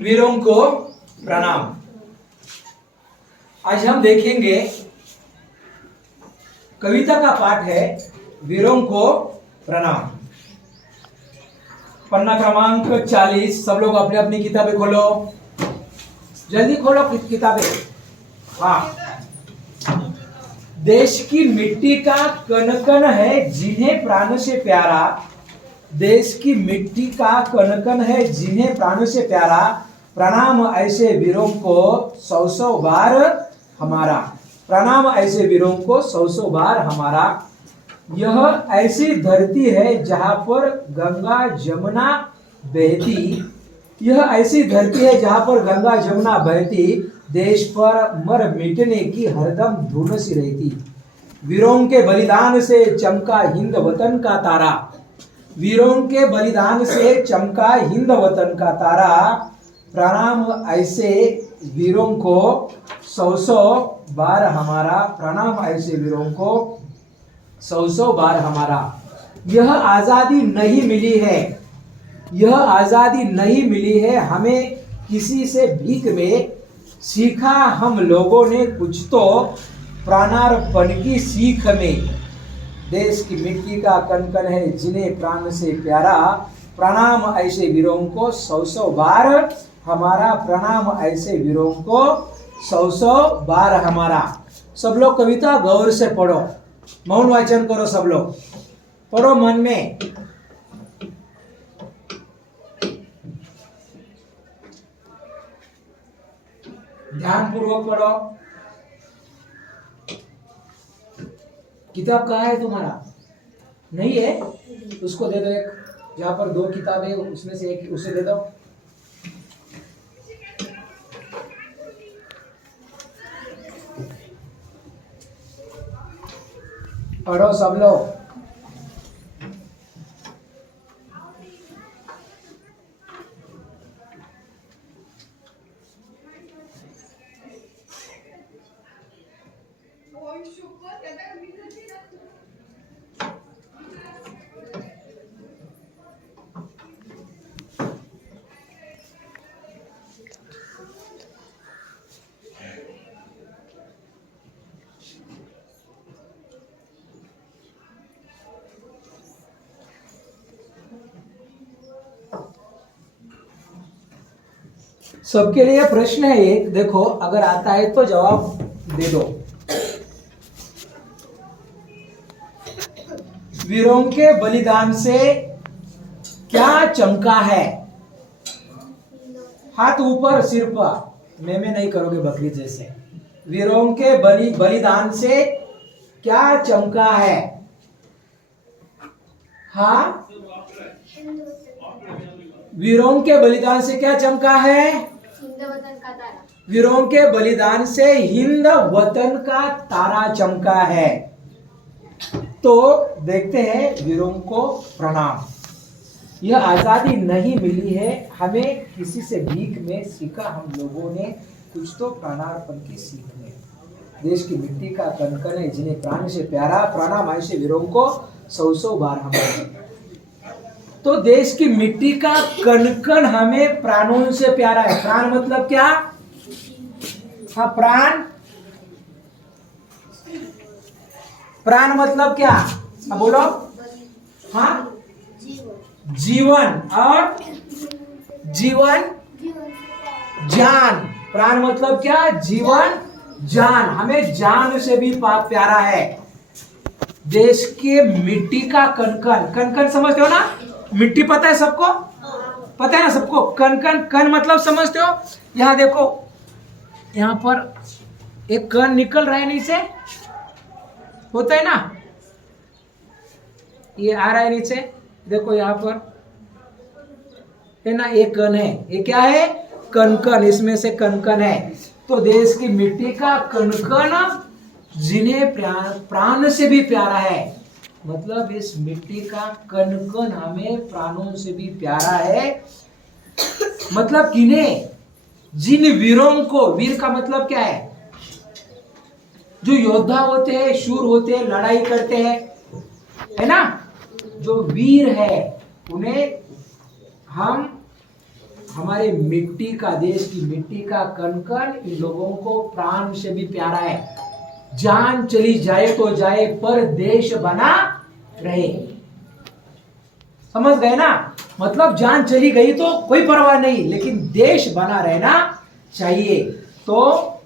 वीरों को प्रणाम। आज हम देखेंगे कविता का पाठ है वीरों को प्रणाम। पन्ना क्रमांक 40। सब लोग अपनी अपनी किताबें खोलो, जल्दी खोलो किताबें। हाँ, देश की मिट्टी का कण कण है जिन्हें प्राण से प्यारा। देश की मिट्टी का कण कण है जिन्हें प्राण से प्यारा। प्रणाम ऐसे वीरों को सौ सौ बार हमारा। प्रणाम ऐसे वीरों को सौ सौ बार हमारा। यह ऐसी धरती है जहां पर गंगा जमुना बहती। यह ऐसी धरती है जहां पर गंगा जमुना बहती। देश पर मर मिटने की हरदम धुन सी रहती। वीरों के बलिदान से चमका हिंद वतन का तारा। वीरों के बलिदान से चमका हिंद वतन का तारा। प्रणाम ऐसे वीरों को सौ सौ बार हमारा। प्रणाम ऐसे वीरों को सौ सौ बार हमारा। यह आजादी नहीं मिली है, यह आजादी नहीं मिली है हमें किसी से भीख में। सीखा हम लोगों ने कुछ तो प्राणार्पण की सीख में। देश की मिट्टी का कण कण है जिन्हें प्राण से प्यारा। प्रणाम ऐसे वीरों को सौ सौ बार हमारा। प्रणाम ऐसे वीरों को सौ सौ बार हमारा। सब लोग कविता गौर से पढ़ो, मौन वाचन करो। सब लोग पढ़ो मन में। ध्यान पूर्वक पढ़ो। किताब कहाँ है तुम्हारा? नहीं है? उसको दे दो एक। जहां पर दो किताबें उसमें से एक उसे दे दो। पढ़ो सब लोग। सबके लिए प्रश्न है एक, देखो अगर आता है तो जवाब दे दो। वीरों के बलिदान से क्या चमका है? हाथ ऊपर, सिर पर। मैं नहीं करोगे बकरी जैसे। वीरों के बलिदान से क्या चमका है? हाँ, वीरों के बलिदान से क्या चमका है? वीरों के बलिदान से हिंद वतन का तारा चमका है। तो देखते हैं वीरों को प्रणाम। यह आजादी नहीं मिली है हमें किसी से भीख में। सीखा हम लोगों ने कुछ तो प्राणार्पण की सीख में। देश की मिट्टी का कण कण है जिन्हें प्राण से प्यारा। प्रणाम ऐसे वीरों को सौ सौ बार हमारे। तो देश की मिट्टी का कण कण हमें प्राणों से प्यारा है। प्राण मतलब क्या? हाँ, प्राण। प्राण मतलब क्या? हाँ बोलो। हाँ, जीवन। और जीवन जान। प्राण मतलब क्या? जीवन जान। हमें जान से भी प्यारा है। देश के मिट्टी का कण कण। कण कण समझते हो ना? मिट्टी पता है सबको? पता है ना सबको? कण कण। कण मतलब समझते हो? यहाँ देखो, यहाँ पर एक कण निकल रहा है नीचे, होता है ना? ये आ रहा है नीचे, देखो यहाँ पर है ना, एक कण है। ये क्या है? कण कण। इसमें से कण कण है। तो देश की मिट्टी का कण कण जिन्हें प्राण से भी प्यारा है। मतलब इस मिट्टी का कण कण हमें प्राणों से भी प्यारा है। मतलब किन्हें? जिन वीरों को। वीर का मतलब क्या है? जो योद्धा होते हैं, शूर होते हैं, लड़ाई करते हैं, है ना? जो वीर है उन्हें हम हमारे मिट्टी का, देश की मिट्टी का कण कण इन लोगों को प्राण से भी प्यारा है। जान चली जाए तो जाए पर देश बना रहे। समझ गए ना? मतलब जान चली गई तो कोई परवाह नहीं, लेकिन देश बना रहना चाहिए। तो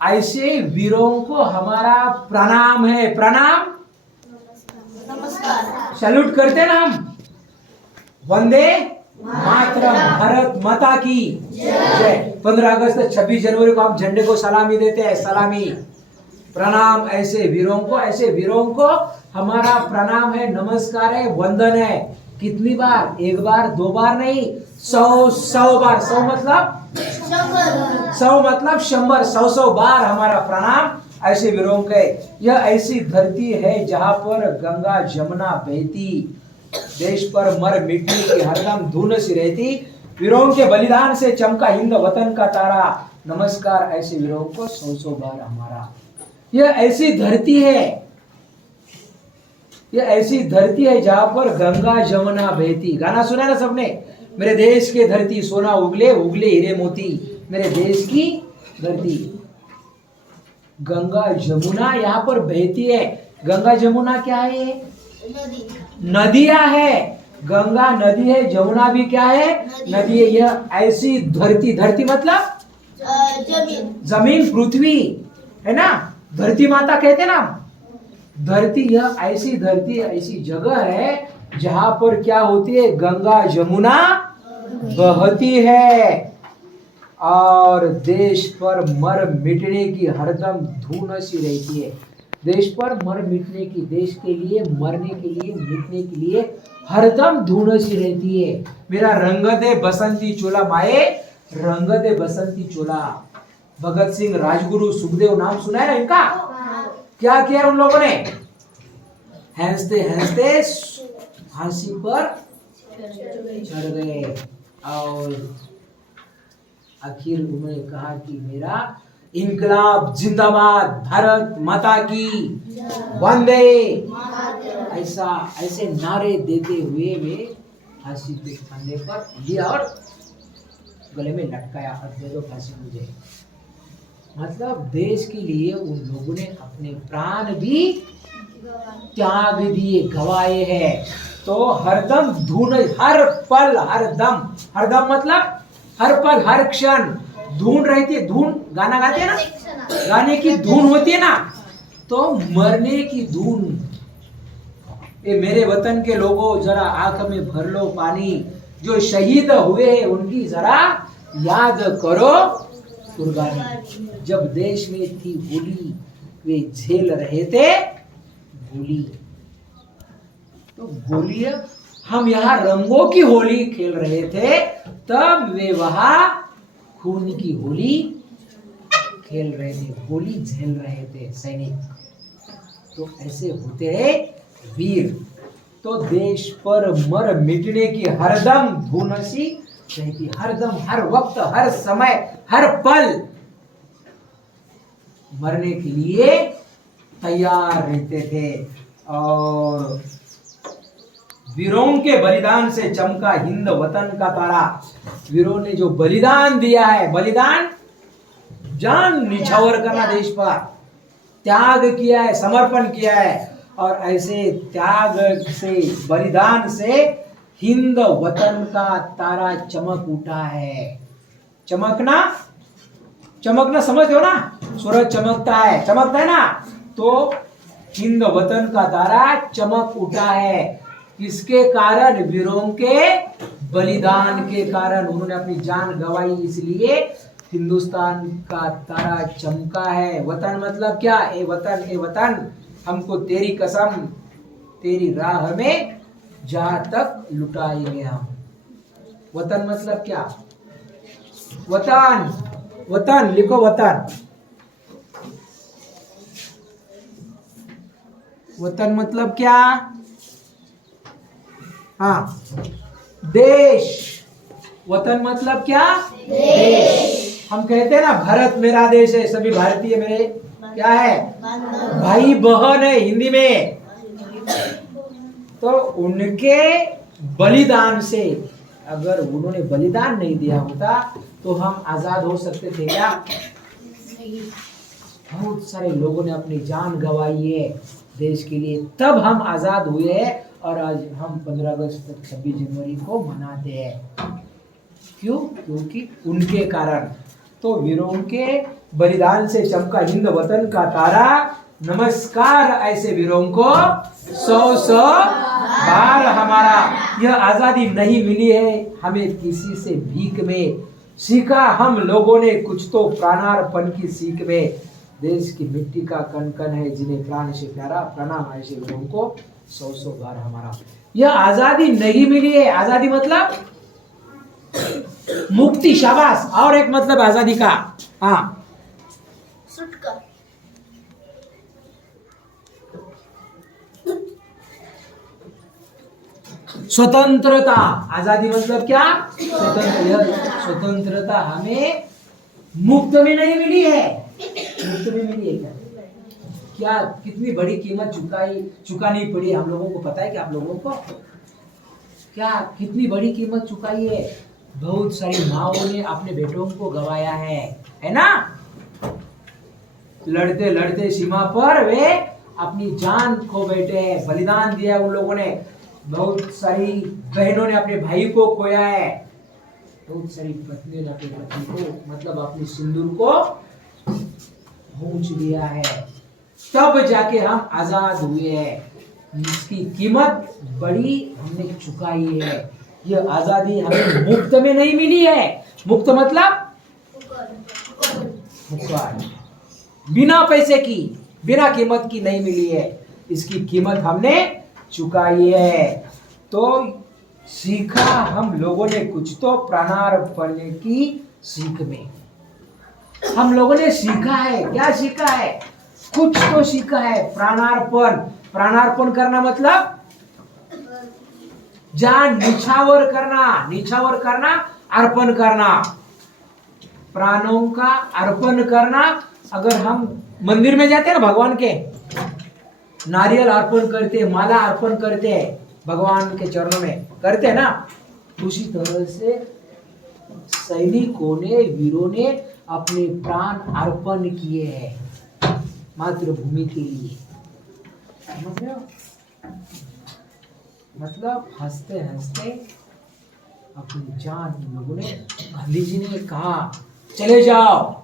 ऐसे वीरों को हमारा प्रणाम है। प्रणाम, नमस्कार, सैल्यूट करते ना हम। वंदे मातरम, भारत माता की जय। 15 अगस्त 26 जनवरी को हम झंडे को सलामी देते हैं। सलामी, प्रणाम ऐसे वीरों को, ऐसे वीरों को हमारा प्रणाम है, नमस्कार है, वंदन है। कितनी बार? एक बार, दो बार नहीं, 100 बार। 100 मतलब 100, 100 बार हमारा प्रणाम ऐसे वीरों के। यह ऐसी धरती है जहां पर गंगा जमुना बहती, देश पर मर मिटने की हरदम धुन सी रहती। वीरों के बलिदान से चमका हिंद वतन का तारा। नमस्कार ऐसे वीरों को 100 बार हमारा। यह ऐसी धरती है, यह ऐसी धरती है जहां पर गंगा जमुना बहती। गाना सुना ना सबने? मेरे देश के धरती सोना उगले उगले हीरे मोती। मेरे देश की धरती गंगा जमुना यहाँ पर बहती है। गंगा जमुना क्या है? नदियां है। गंगा नदी है, जमुना भी क्या है? नदी है। यह ऐसी धरती, धरती मतलब जमीन, पृथ्वी है ना, धरती माता कहते ना। धरती, यह ऐसी धरती, ऐसी जगह है जहां पर क्या होती है? गंगा जमुना बहती है और देश पर मर मिटने की हरदम धुन सी रहती है। देश पर मर मिटने की, देश के लिए मरने के लिए, मिटने के लिए हरदम धुन सी रहती है। मेरा रंग दे बसंती चोला माए, रंग दे बसंती चोला। भगत सिंह, राजगुरु, सुखदेव, नाम सुना है ना इनका? क्या किया उन लोगों ने? हंसते हंसते फांसी पर चढ़ गए और आखिर उन्होंने कहा कि मेरा इनकलाब जिंदाबाद, भारत माता की वंदे, ऐसे नारे देते हुए वे फांसी के फंदे पर लिया और गले में लटकाया और दे दो फांसी मुझे। मतलब देश के लिए उन लोगों ने अपने प्राण भी त्याग दिए, गवाए हैं। तो हरदम धुन, हर पल, हर दम, हर दम मतलब हर पल, हर क्षण धुन रहती है। धुन गाना गाते हैं ना, गाने की धुन होती है ना, तो मरने की धुन। ये मेरे वतन के लोगों, जरा आंख में भर लो पानी। जो शहीद हुए हैं उनकी जरा याद करो कुर्बानी। जब देश में थी होली, वे झेल रहे थे गोली। तो गोली, हम यहाँ रंगों की होली खेल रहे थे, तब वे वहां खून की होली खेल रहे थे, गोली झेल रहे थे सैनिक। तो ऐसे होते हैं वीर। तो देश पर मर मिटने की हरदम धुन सी रहती, हरदम, हर वक्त, हर समय, हर पल मरने के लिए तैयार रहते थे। और वीरों के बलिदान से चमका हिंद वतन का तारा। वीरों ने जो बलिदान दिया है, बलिदान, जान निछावर करना देश पर, त्याग किया है, समर्पण किया है। और ऐसे त्याग से, बलिदान से हिंद वतन का तारा चमक उठा है। चमकना, चमकना समझते हो ना? सूरज चमकता है ना, तो हिंद वतन का तारा चमक उठा है। किसके कारण? वीरों के बलिदान के कारण। उन्होंने अपनी जान गंवाई, इसलिए हिंदुस्तान का तारा चमका है। वतन मतलब क्या? ए वतन, ए वतन, हमको तेरी कसम, तेरी राह में जहां तक लुटाएंगे हम। वतन मतलब क्या? वतन, वतन लिखो, वतन। वतन मतलब क्या? हाँ, देश। वतन मतलब क्या? देश। हम कहते हैं ना भारत मेरा देश है, सभी भारतीय मेरे क्या है? भाई बहन है हिंदी में। तो उनके बलिदान से अगर उन्होंने बलिदान नहीं दिया होता तो हम आजाद हो सकते थे क्या? बहुत सारे लोगों ने अपनी जान गंवाई है देश के लिए, तब हम आजाद हुए हैं। और आज हम 15 अगस्त 26 जनवरी को मनाते हैं। क्यों? क्योंकि उनके कारण। तो वीरों के बलिदान से चमका हिंद वतन का तारा, नमस्कार ऐसे वीरों को 100 बार हमारा। यह आजादी नहीं मिली है हमें किसी से भीख में, सीखा हम लोगों ने कुछ तो प्राणार्पण की सीख में। देश की मिट्टी का कण कण है जिन्हें प्राण से प्यारा, प्रणाम ऐसे वीरों को 100 बार हमारा। यह आजादी नहीं मिली है। आजादी मतलब मुक्ति, शाबाश। और एक मतलब आजादी का, हाँ, स्वतंत्रता। आजादी मतलब क्या? स्वतंत्रता हमें मुफ्त में नहीं मिली है। मुफ्त में मिली है क्या? क्या कितनी बड़ी कीमत चुकानी पड़ी हम लोगों को पता है कि आप लोगों को? क्या कितनी बड़ी कीमत चुकाई है? बहुत सारी माओं ने अपने बेटों को गवाया है ना? लड़ते लड़ते सीमा पर वे अपनी जान खो बैठे हैं, बलिदान दिया उन लोगों ने। बहुत सारी बहनों ने अपने भाई को खोया है, बहुत सारी पत्नी ने अपने पति को, मतलब अपनी सिंदूर को भूंच दिया है, तब जाके हम आजाद हुए हैं। इसकी कीमत बड़ी हमने चुकाई है। यह आजादी हमें मुफ्त में नहीं मिली है। मुफ्त मतलब बिना पैसे की, बिना कीमत की नहीं मिली है। इसकी कीमत हमने चुकाई है। तो सीखा हम लोगों ने कुछ तो प्राणार्पण की सीख में। हम लोगों ने सीखा है, क्या सीखा है? कुछ तो सीखा है, प्राणार्पण। प्राणार्पण करना मतलब जान निछावर करना, निछावर करना, अर्पण करना, प्राणों का अर्पण करना। अगर हम मंदिर में जाते हैं ना, भगवान के नारियल अर्पण करते हैं, माला अर्पण करते हैं, भगवान के चरणों में करते हैं ना, उसी तरह से सैनिकों ने, वीरों ने अपने प्राण अर्पण किए हैं मातृभूमि के लिए। समझ रहे हो? मतलब हंसते हंसते अपनी जान इन लोगों ने। गांधी जी ने कहा चले जाओ,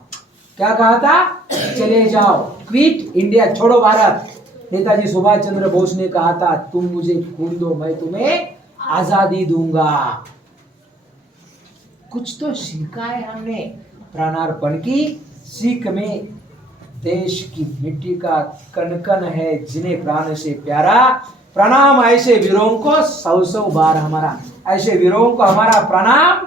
क्या कहा था? चले जाओ, क्विट इंडिया, छोड़ो भारत। नेताजी सुभाष चंद्र बोस ने कहा था तुम मुझे खून दो, मैं तुम्हें आजादी दूंगा। कुछ तो सीखा है हमने प्राणार्पण की सीख में। देश की मिट्टी का कण कण है जिन्हें प्राण से प्यारा, प्रणाम ऐसे वीरों को 100 बार हमारा। ऐसे वीरों को हमारा प्रणाम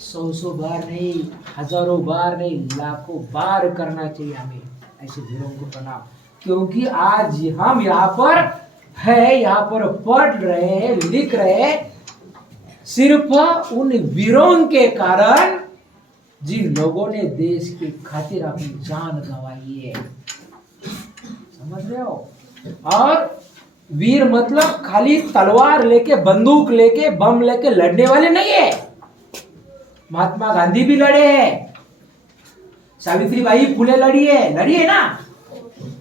100 बार नहीं, हजारों बार नहीं, लाखों बार करना चाहिए हमें ऐसे वीरों को प्रणाम। क्योंकि आज हम यहाँ पर है, यहाँ पर पढ़ रहे हैं, लिख रहे हैं, सिर्फ उन वीरों के कारण जिन लोगों ने देश की खातिर अपनी जान गंवाई है। समझ रहे हो? और वीर मतलब खाली तलवार लेके, बंदूक लेके, बम लेके लड़ने वाले नहीं है। महात्मा गांधी भी लड़े हैं, सावित्रीबाई फुले लड़ी है ना,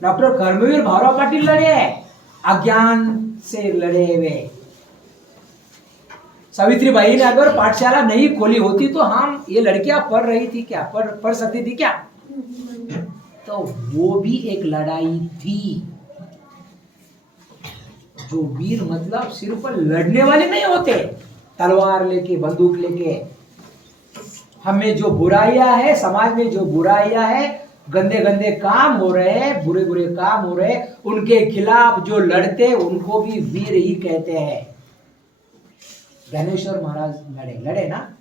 डॉक्टर कर्मवीर भाऊराव पाटिल लड़े हैं, अज्ञान से लड़े हुए। सावित्रीबाई ने अगर पाठशाला नहीं खोली होती तो हम, ये लड़कियां पढ़ रही थी क्या? पढ़ सकती थी क्या? तो वो भी एक लड़ाई थी। जो वीर मतलब सिर्फ लड़ने वाले नहीं होते, तलवार लेके, बंदूक लेके। हमें जो बुराइयां है, समाज में जो बुराइयां है, गंदे गंदे काम हो रहे हैं, बुरे बुरे काम हो रहे हैं, उनके खिलाफ जो लड़ते उनको भी वीर ही कहते हैं। ज्ञानेश्वर महाराज लड़े ना,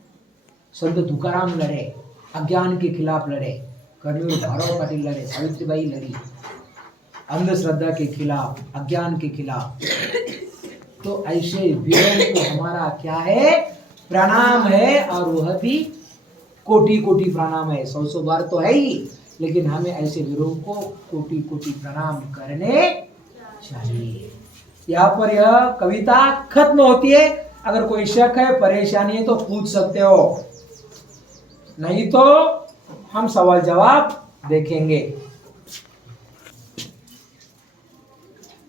संत तुकाराम लड़े, अज्ञान के खिलाफ लड़े, कर्मवीर भाऊराव पाटिल लड़े, सावित्रीबाई लड़ी अंधश्रद्धा के खिलाफ, अज्ञान के खिलाफ। तो ऐसे वीरों को हमारा क्या है? प्रणाम है। और वह भी कोटि कोटि प्रणाम है। 100 बार तो है ही, लेकिन हमें ऐसे वीरों को कोटि कोटि प्रणाम करने चाहिए। यहाँ पर यह कविता खत्म होती है। अगर कोई शक है, परेशानी है तो पूछ सकते हो, नहीं तो हम सवाल जवाब देखेंगे।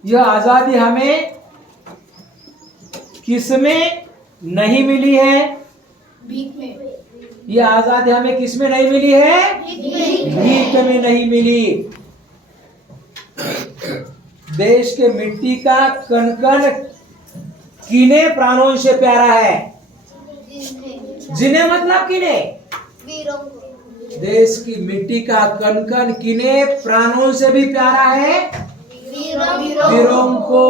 यह आजादी हमें किसमें नहीं मिली है? भीख में। यह आजादी हमें किसमें नहीं मिली है? भीख में नहीं मिली। देश के मिट्टी का कण कण किने प्राणों से प्यारा है? जिन्हें मतलब किने? वीरों को। देश की मिट्टी का कण कण किने प्राणों से भी प्यारा है? वीरों को।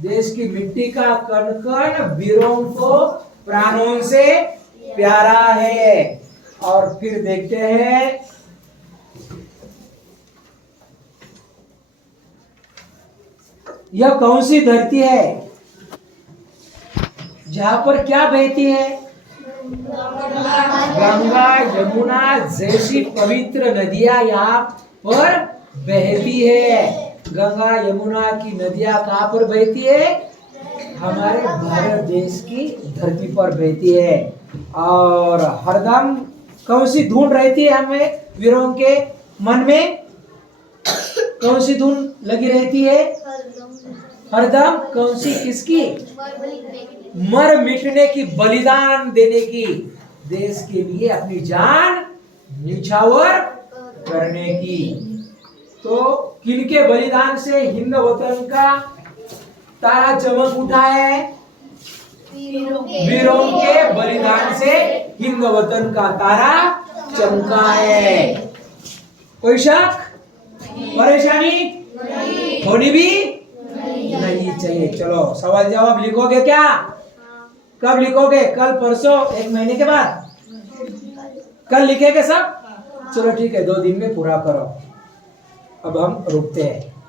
देश की मिट्टी का कण कण वीरों को प्राणों से प्यारा है। और फिर देखते हैं, यह कौन सी धरती है जहां पर क्या बहती है? गंगा यमुना जैसी पवित्र नदियां यहाँ पर बहती है। गंगा यमुना की नदियां कहाँ पर बहती है? हमारे भारत देश की धरती पर बहती है। और हरदम कौन सी धुन रहती है हमें वीरों के मन में? कौन सी धुन लगी रहती है? हरदम कौन सी? किसकी? मर मिटने की, बलिदान देने की, देश के लिए अपनी जान न्यौछावर करने की। तो किनके बलिदान से हिंद वतन का तारा चमक उठा है? वीरों के बलिदान से हिंद वतन का तारा चमका है। कोई शक, परेशानी होनी भी नहीं चाहिए। चलो सवाल जवाब लिखोगे क्या? कब लिखोगे? कल, परसों, एक महीने के बाद? कल लिखेंगे सब? चलो ठीक है, 2 दिन में पूरा करो। अब हम रुकते हैं।